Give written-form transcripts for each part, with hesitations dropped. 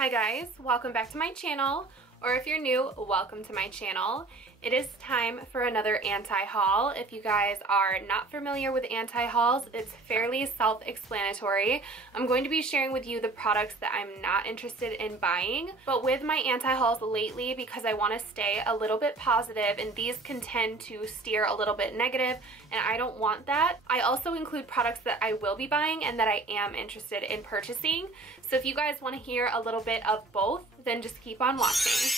Hi guys, welcome back to my channel, or if you're new, welcome to my channel. It is time for another anti-haul. If you guys are not familiar with anti-hauls, it's fairly self-explanatory. I'm going to be sharing with you the products that I'm not interested in buying, but with my anti-hauls lately, because I want to stay a little bit positive, and these can tend to steer a little bit negative, and I don't want that. I also include products that I will be buying and that I am interested in purchasing. So if you guys want to hear a little bit of both, then just keep on watching.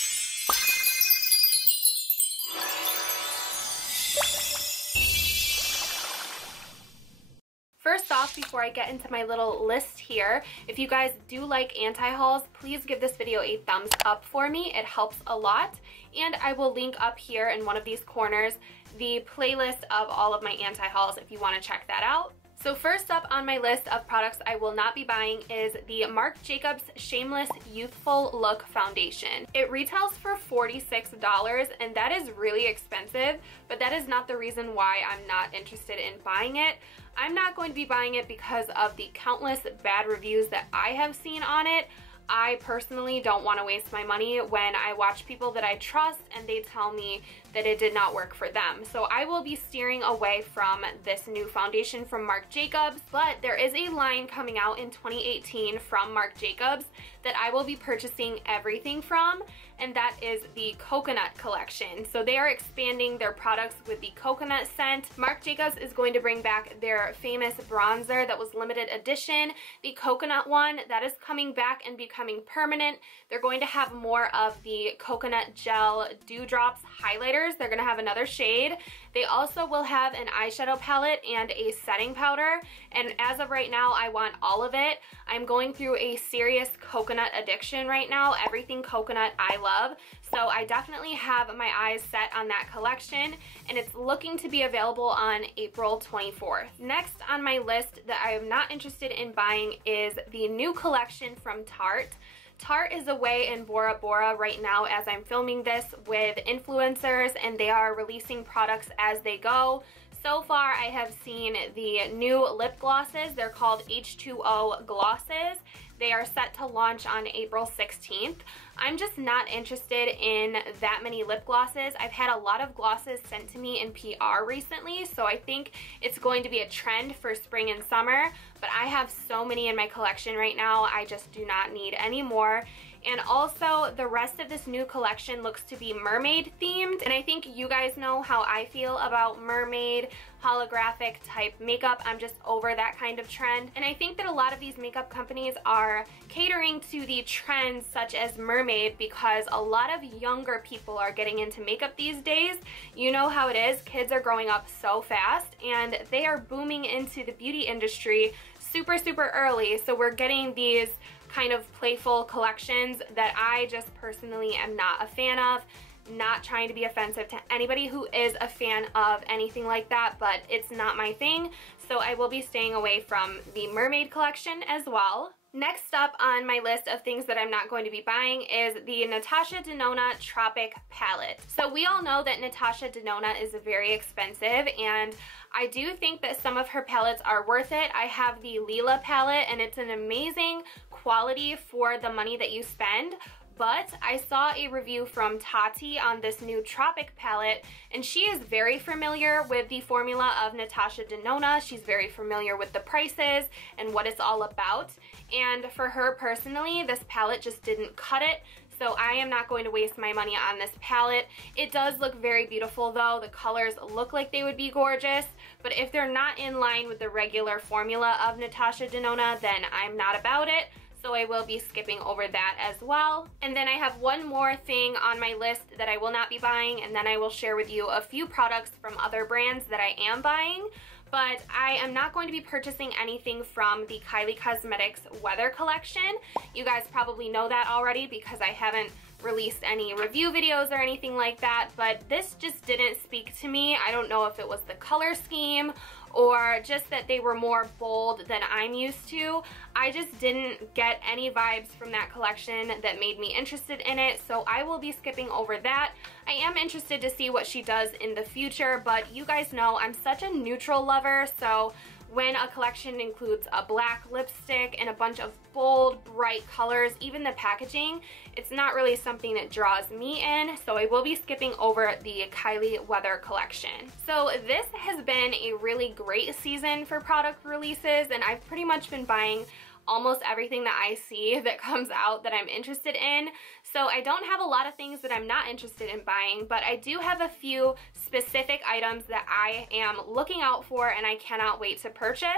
First off, before I get into my little list here, if you guys do like anti-hauls, please give this video a thumbs up for me. It helps a lot. And I will link up here in one of these corners the playlist of all of my anti-hauls if you want to check that out. So first up on my list of products I will not be buying is the Marc Jacobs Shameless Youthful Look Foundation. It retails for $46 and that is really expensive, but that is not the reason why I'm not interested in buying it. I'm not going to be buying it because of the countless bad reviews that I have seen on it. I personally don't want to waste my money when I watch people that I trust and they tell me that it did not work for them. So I will be steering away from this new foundation from Marc Jacobs, but there is a line coming out in 2018 from Marc Jacobs that I will be purchasing everything from, and that is the coconut collection. So they are expanding their products with the coconut scent. Marc Jacobs is going to bring back their famous bronzer that was limited edition. The coconut one, that is coming back and becoming permanent. They're going to have more of the coconut gel dewdrops highlighters. They're going to have another shade. They also will have an eyeshadow palette and a setting powder, and as of right now, I want all of it. I'm going through a serious coconut addiction right now. Everything coconut I love, so I definitely have my eyes set on that collection, and it's looking to be available on April 24th. Next on my list that I am not interested in buying is the new collection from Tarte. Tarte is away in Bora Bora right now as I'm filming this with influencers, and they are releasing products as they go. So far, I have seen the new lip glosses. They're called H2O Glosses. They are set to launch on April 16th. I'm just not interested in that many lip glosses. I've had a lot of glosses sent to me in PR recently, so I think it's going to be a trend for spring and summer, but I have so many in my collection right now, I just do not need any more. And also, the rest of this new collection looks to be mermaid themed, and I think you guys know how I feel about mermaid, holographic type makeup. I'm just over that kind of trend, and I think that a lot of these makeup companies are catering to the trends such as mermaid because a lot of younger people are getting into makeup these days. You know how it is, kids are growing up so fast, and they are booming into the beauty industry super early, so we're getting these kind of playful collections that I just personally am not a fan of. Not trying to be offensive to anybody who is a fan of anything like that, but it's not my thing, so I will be staying away from the mermaid collection as well. Next up on my list of things that I'm not going to be buying is the Natasha Denona Tropic palette. So we all know that Natasha Denona is very expensive, and I do think that some of her palettes are worth it. I have the Lila palette, and it's an amazing quality for the money that you spend. But I saw a review from Tati on this new Tropic palette, and she is very familiar with the formula of Natasha Denona. She's very familiar with the prices and what it's all about. And for her personally, this palette just didn't cut it. So I am not going to waste my money on this palette. It does look very beautiful though. The colors look like they would be gorgeous, but if they're not in line with the regular formula of Natasha Denona, then I'm not about it. So I will be skipping over that as well. And then I have one more thing on my list that I will not be buying, and then I will share with you a few products from other brands that I am buying. But I am not going to be purchasing anything from the Kylie Cosmetics Weather Collection. You guys probably know that already because I haven't released any review videos or anything like that, but this just didn't speak to me. I don't know if it was the color scheme or just that they were more bold than I'm used to. I just didn't get any vibes from that collection that made me interested in it, so I will be skipping over that. I am interested to see what she does in the future, but you guys know I'm such a neutral lover, so when a collection includes a black lipstick and a bunch of bold, bright colors, even the packaging, it's not really something that draws me in, so I will be skipping over the Kylie Weather collection. So this has been a really great season for product releases, and I've pretty much been buying almost everything that I see that comes out that I'm interested in. So I don't have a lot of things that I'm not interested in buying, but I do have a few specific items that I am looking out for and I cannot wait to purchase.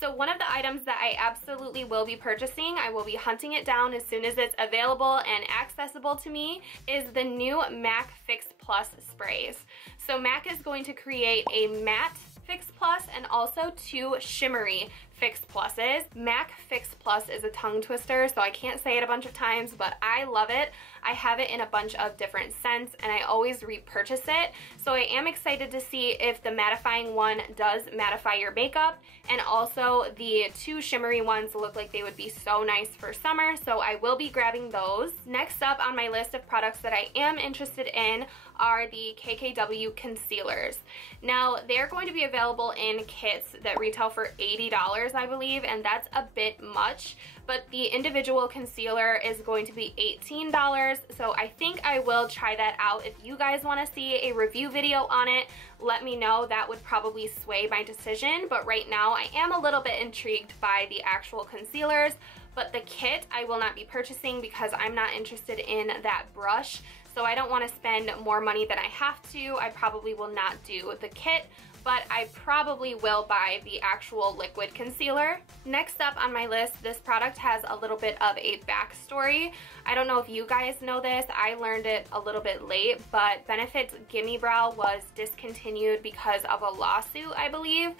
So one of the items that I absolutely will be purchasing, I will be hunting it down as soon as it's available and accessible to me, is the new MAC Fix Plus sprays. So MAC is going to create a matte Fix Plus and also 2 shimmery Fix Pluses. MAC Fix Plus is a tongue twister, so I can't say it a bunch of times, but I love it. I have it in a bunch of different scents and I always repurchase it. So I am excited to see if the mattifying one does mattify your makeup, and also the 2 shimmery ones look like they would be so nice for summer, so I will be grabbing those. Next up on my list of products that I am interested in are the KKW Concealers. Now they're going to be available in kits that retail for $80, I believe, and that's a bit much, but the individual concealer is going to be $18, so I think I will try that out. If you guys want to see a review video on it, let me know. That would probably sway my decision, but right now I am a little bit intrigued by the actual concealers, but the kit I will not be purchasing because I'm not interested in that brush. So I don't want to spend more money than I have to. I probably will not do the kit, but I probably will buy the actual liquid concealer. Next up on my list, this product has a little bit of a backstory. I don't know if you guys know this, I learned it a little bit late, but Benefit's Gimme Brow was discontinued because of a lawsuit, I believe.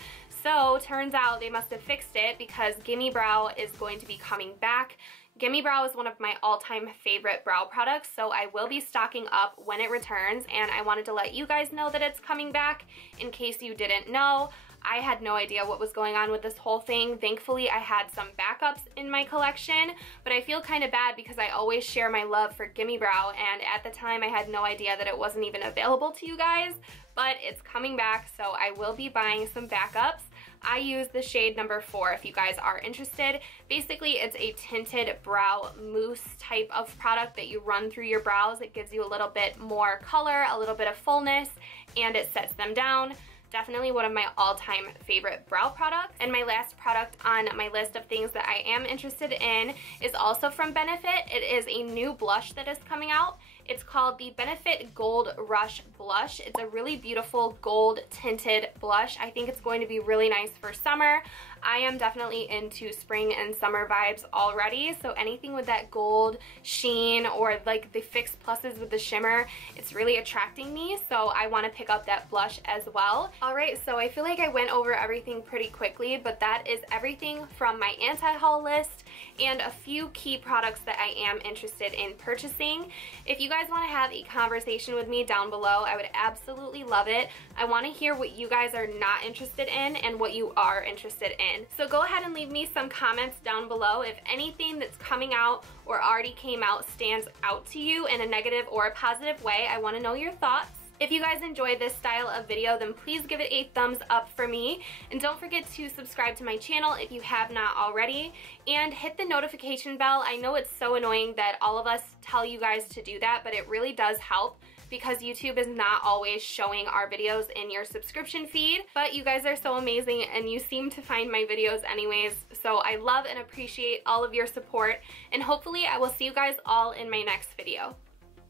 So turns out they must have fixed it because Gimme Brow is going to be coming back. Gimme Brow is one of my all-time favorite brow products, so I will be stocking up when it returns, and I wanted to let you guys know that it's coming back in case you didn't know. I had no idea what was going on with this whole thing. Thankfully, I had some backups in my collection, but I feel kind of bad because I always share my love for Gimme Brow, and at the time I had no idea that it wasn't even available to you guys, but it's coming back, so I will be buying some backups. I use the shade number 4 if you guys are interested. Basically, it's a tinted brow mousse type of product that you run through your brows. It gives you a little bit more color, a little bit of fullness, and it sets them down. Definitely one of my all-time favorite brow products. And my last product on my list of things that I am interested in is also from Benefit. It is a new blush that is coming out. It's called the Benefit Gold Rush Blush. It's a really beautiful gold tinted blush. I think it's going to be really nice for summer. I am definitely into spring and summer vibes already, so anything with that gold sheen or like the Fix Pluses with the shimmer, it's really attracting me, so I want to pick up that blush as well. Alright, so I feel like I went over everything pretty quickly, but that is everything from my anti-haul list and a few key products that I am interested in purchasing. If you guys want to have a conversation with me down below, I would absolutely love it. I want to hear what you guys are not interested in and what you are interested in. So go ahead and leave me some comments down below if anything that's coming out or already came out stands out to you in a negative or a positive way. I want to know your thoughts. If you guys enjoyed this style of video, then please give it a thumbs up for me. And don't forget to subscribe to my channel if you have not already. And hit the notification bell. I know it's so annoying that all of us tell you guys to do that, but it really does help because YouTube is not always showing our videos in your subscription feed. But you guys are so amazing and you seem to find my videos anyways. So I love and appreciate all of your support. And hopefully I will see you guys all in my next video.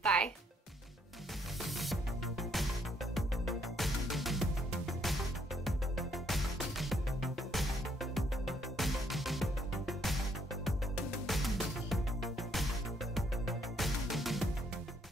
Bye.